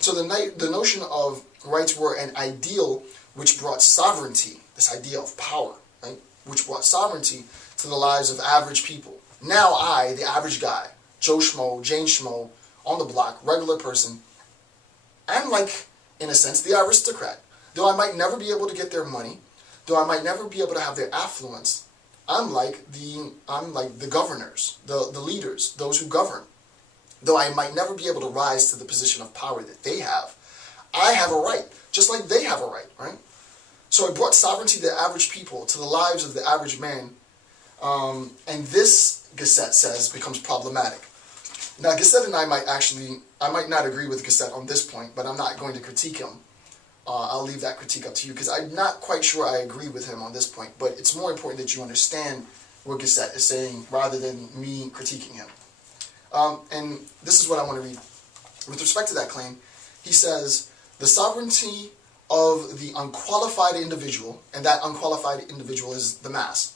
So the notion of rights were an ideal which brought sovereignty, this idea of power, right? Which brought sovereignty to the lives of average people. Now I, the average guy, Joe Schmo, Jane Schmo, on the block, regular person, I'm like, in a sense, the aristocrat. Though I might never be able to get their money, though I might never be able to have their affluence, I'm like the governors, the leaders, those who govern. Though I might never be able to rise to the position of power that they have, I have a right, just like they have a right, right? So it brought sovereignty to the average people, to the lives of the average man, and this, Gasset says, becomes problematic. Now, Gasset and I might not agree with Gasset on this point, but I'm not going to critique him. I'll leave that critique up to you, because I'm not quite sure I agree with him on this point, but it's more important that you understand what Gasset is saying rather than me critiquing him. And this is what I want to read. With respect to that claim, he says, the sovereignty of the unqualified individual, and that unqualified individual is the mass,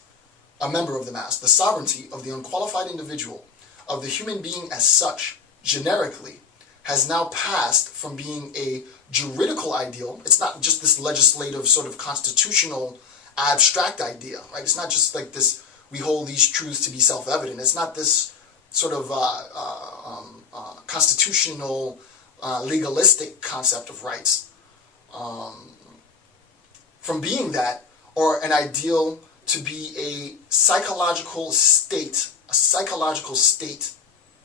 a member of the mass, the sovereignty of the unqualified individual, of the human being as such, generically, has now passed from being a juridical ideal. It's not just this legislative sort of constitutional abstract idea, right? It's not just like this, we hold these truths to be self-evident. It's not this sort of constitutional, legalistic concept of rights. From being that, or an ideal to be a psychological state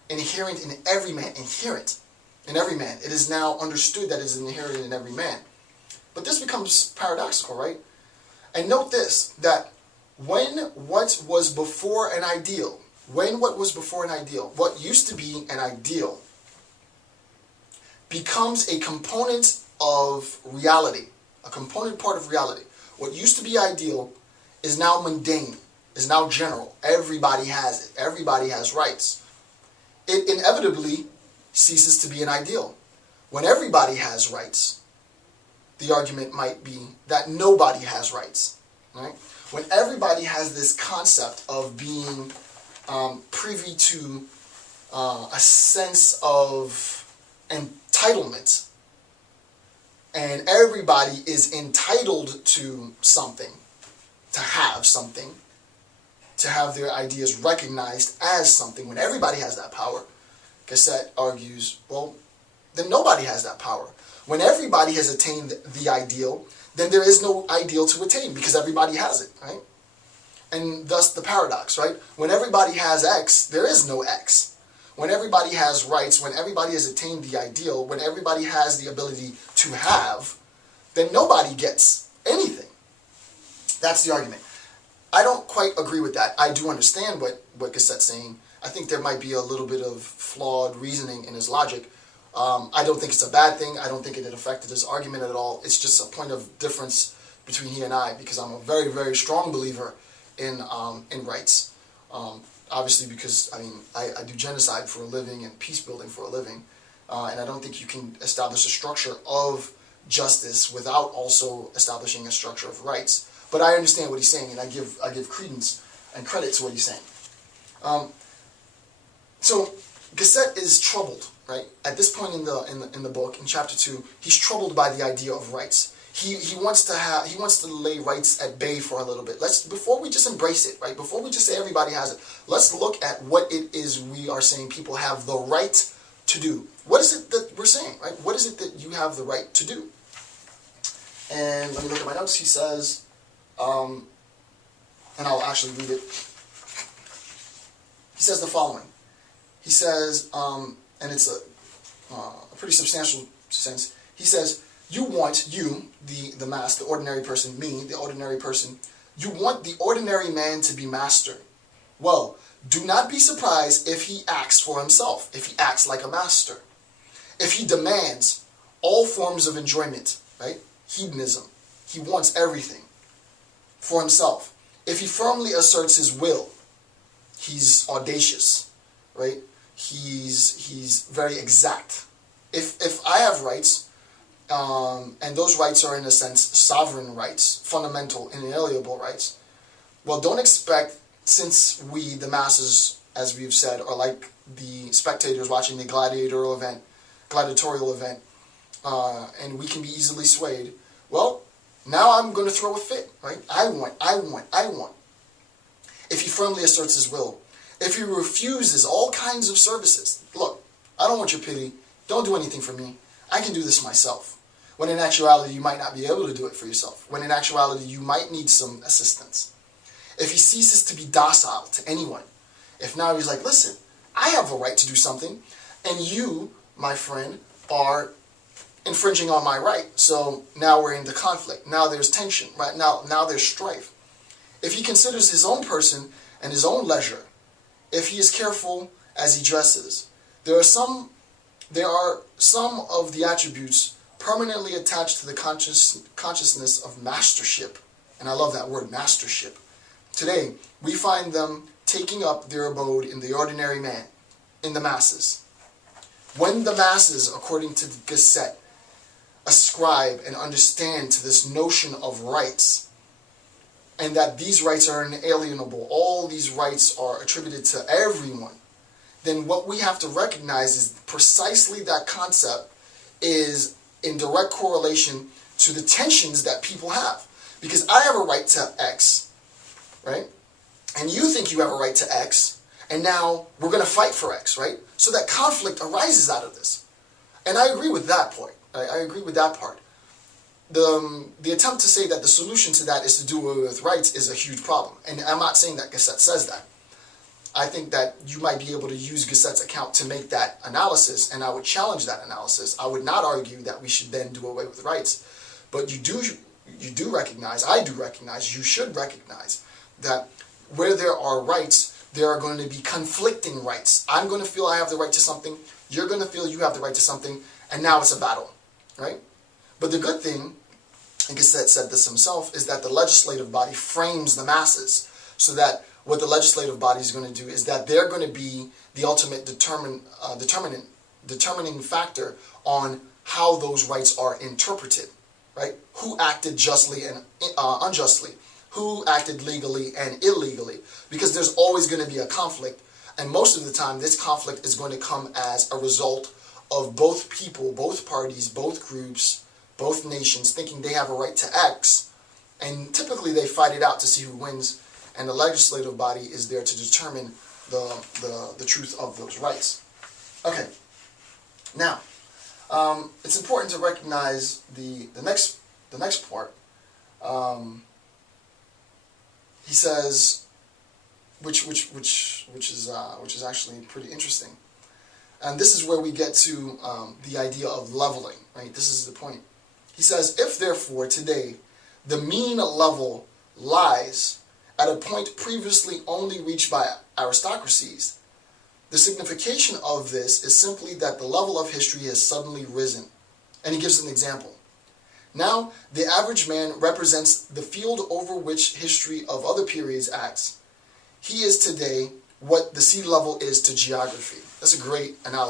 inherent in every man, It is now understood that it is inherent in every man. But this becomes paradoxical, right? And note this, that when what was before an ideal, what used to be an ideal, becomes a component of reality, a component part of reality. What used to be ideal is now mundane, is now general. Everybody has it. Everybody has rights. It inevitably ceases to be an ideal. When everybody has rights, the argument might be that nobody has rights, right? When everybody has this concept of being privy to a sense of entitlement, and everybody is entitled to something, to have their ideas recognized as something. When everybody has that power, Gasset argues, well, then nobody has that power. When everybody has attained the ideal, then there is no ideal to attain because everybody has it, right? And thus the paradox, right? When everybody has X, there is no X. When everybody has rights, when everybody has attained the ideal, when everybody has the ability to have, then nobody gets anything. That's the argument. I don't quite agree with that. I do understand what Gasset's saying. I think there might be a little bit of flawed reasoning in his logic. I don't think it's a bad thing. I don't think it affected his argument at all. It's just a point of difference between he and I, because I'm a very, very strong believer in rights. Obviously, because I do genocide for a living and peace building for a living, and I don't think you can establish a structure of justice without also establishing a structure of rights. But I understand what he's saying, and I give credence and credit to what he's saying. So Gasset is troubled, right? At this point in the book, in chapter 2, he's troubled by the idea of rights. He wants to lay rights at bay for a little bit. Before we just embrace it, right? Before we just say everybody has it, let's look at what it is we are saying people have the right to do. What is it that we're saying, right? What is it that you have the right to do? And let me look at my notes. He says, and I'll actually read it. He says the following. He says, and it's a pretty substantial sense. He says, you, the mass, the ordinary person, me, the ordinary person, you want the ordinary man to be master. Well, do not be surprised if he acts for himself, if he acts like a master. If he demands all forms of enjoyment, right? Hedonism. He wants everything for himself. If he firmly asserts his will, he's audacious, right? He's very exact. If I have rights, and those rights are in a sense sovereign rights, fundamental, inalienable rights, well, don't expect, since we, the masses, as we've said, are like the spectators watching the gladiatorial event, and we can be easily swayed, well, now I'm going to throw a fit, right? I want. If he firmly asserts his will, if he refuses all kinds of services, look, I don't want your pity, don't do anything for me, I can do this myself. When in actuality, you might not be able to do it for yourself. When in actuality, you might need some assistance. If he ceases to be docile to anyone, if now he's like, listen, I have a right to do something, and you, my friend, are infringing on my right. So now we're into conflict. Now there's tension, right? Now there's strife. If he considers his own person and his own leisure, if he is careful as he dresses, there are some of the attributes permanently attached to the consciousness of mastership. And I love that word, mastership. Today, we find them taking up their abode in the ordinary man, in the masses. When the masses, according to Gasset, ascribe and understand to this notion of rights, and that these rights are inalienable, all these rights are attributed to everyone, then what we have to recognize is precisely that concept is in direct correlation to the tensions that people have. Because I have a right to X, right? And you think you have a right to X, and now we're going to fight for X, right? So that conflict arises out of this. And I agree with that point. I agree with that part. The attempt to say that the solution to that is to do away with rights is a huge problem. And I'm not saying that Gasset says that. I think that you might be able to use Gasset's account to make that analysis, and I would challenge that analysis. I would not argue that we should then do away with rights. But you do recognize, I do recognize, you should recognize that where there are rights, there are going to be conflicting rights. I'm going to feel I have the right to something, you're going to feel you have the right to something, and now it's a battle, right? But the good thing, and Gasset said this himself, is that the legislative body frames the masses, so that what the legislative body is going to do is that they're going to be the ultimate determining factor on how those rights are interpreted, right? Who acted justly and unjustly, who acted legally and illegally, because there's always going to be a conflict, and most of the time this conflict is going to come as a result of both people, both parties, both groups, both nations thinking they have a right to X, and typically they fight it out to see who wins, and the legislative body is there to determine the truth of those rights. Okay, now it's important to recognize the next part. He says, which is actually pretty interesting, and this is where we get to the idea of leveling. Right, this is the point. He says, if therefore today the mean level lies at a point previously only reached by aristocracies, the signification of this is simply that the level of history has suddenly risen. And he gives an example. Now, the average man represents the field over which history of other periods acts. He is today what the sea level is to geography. That's a great analogy.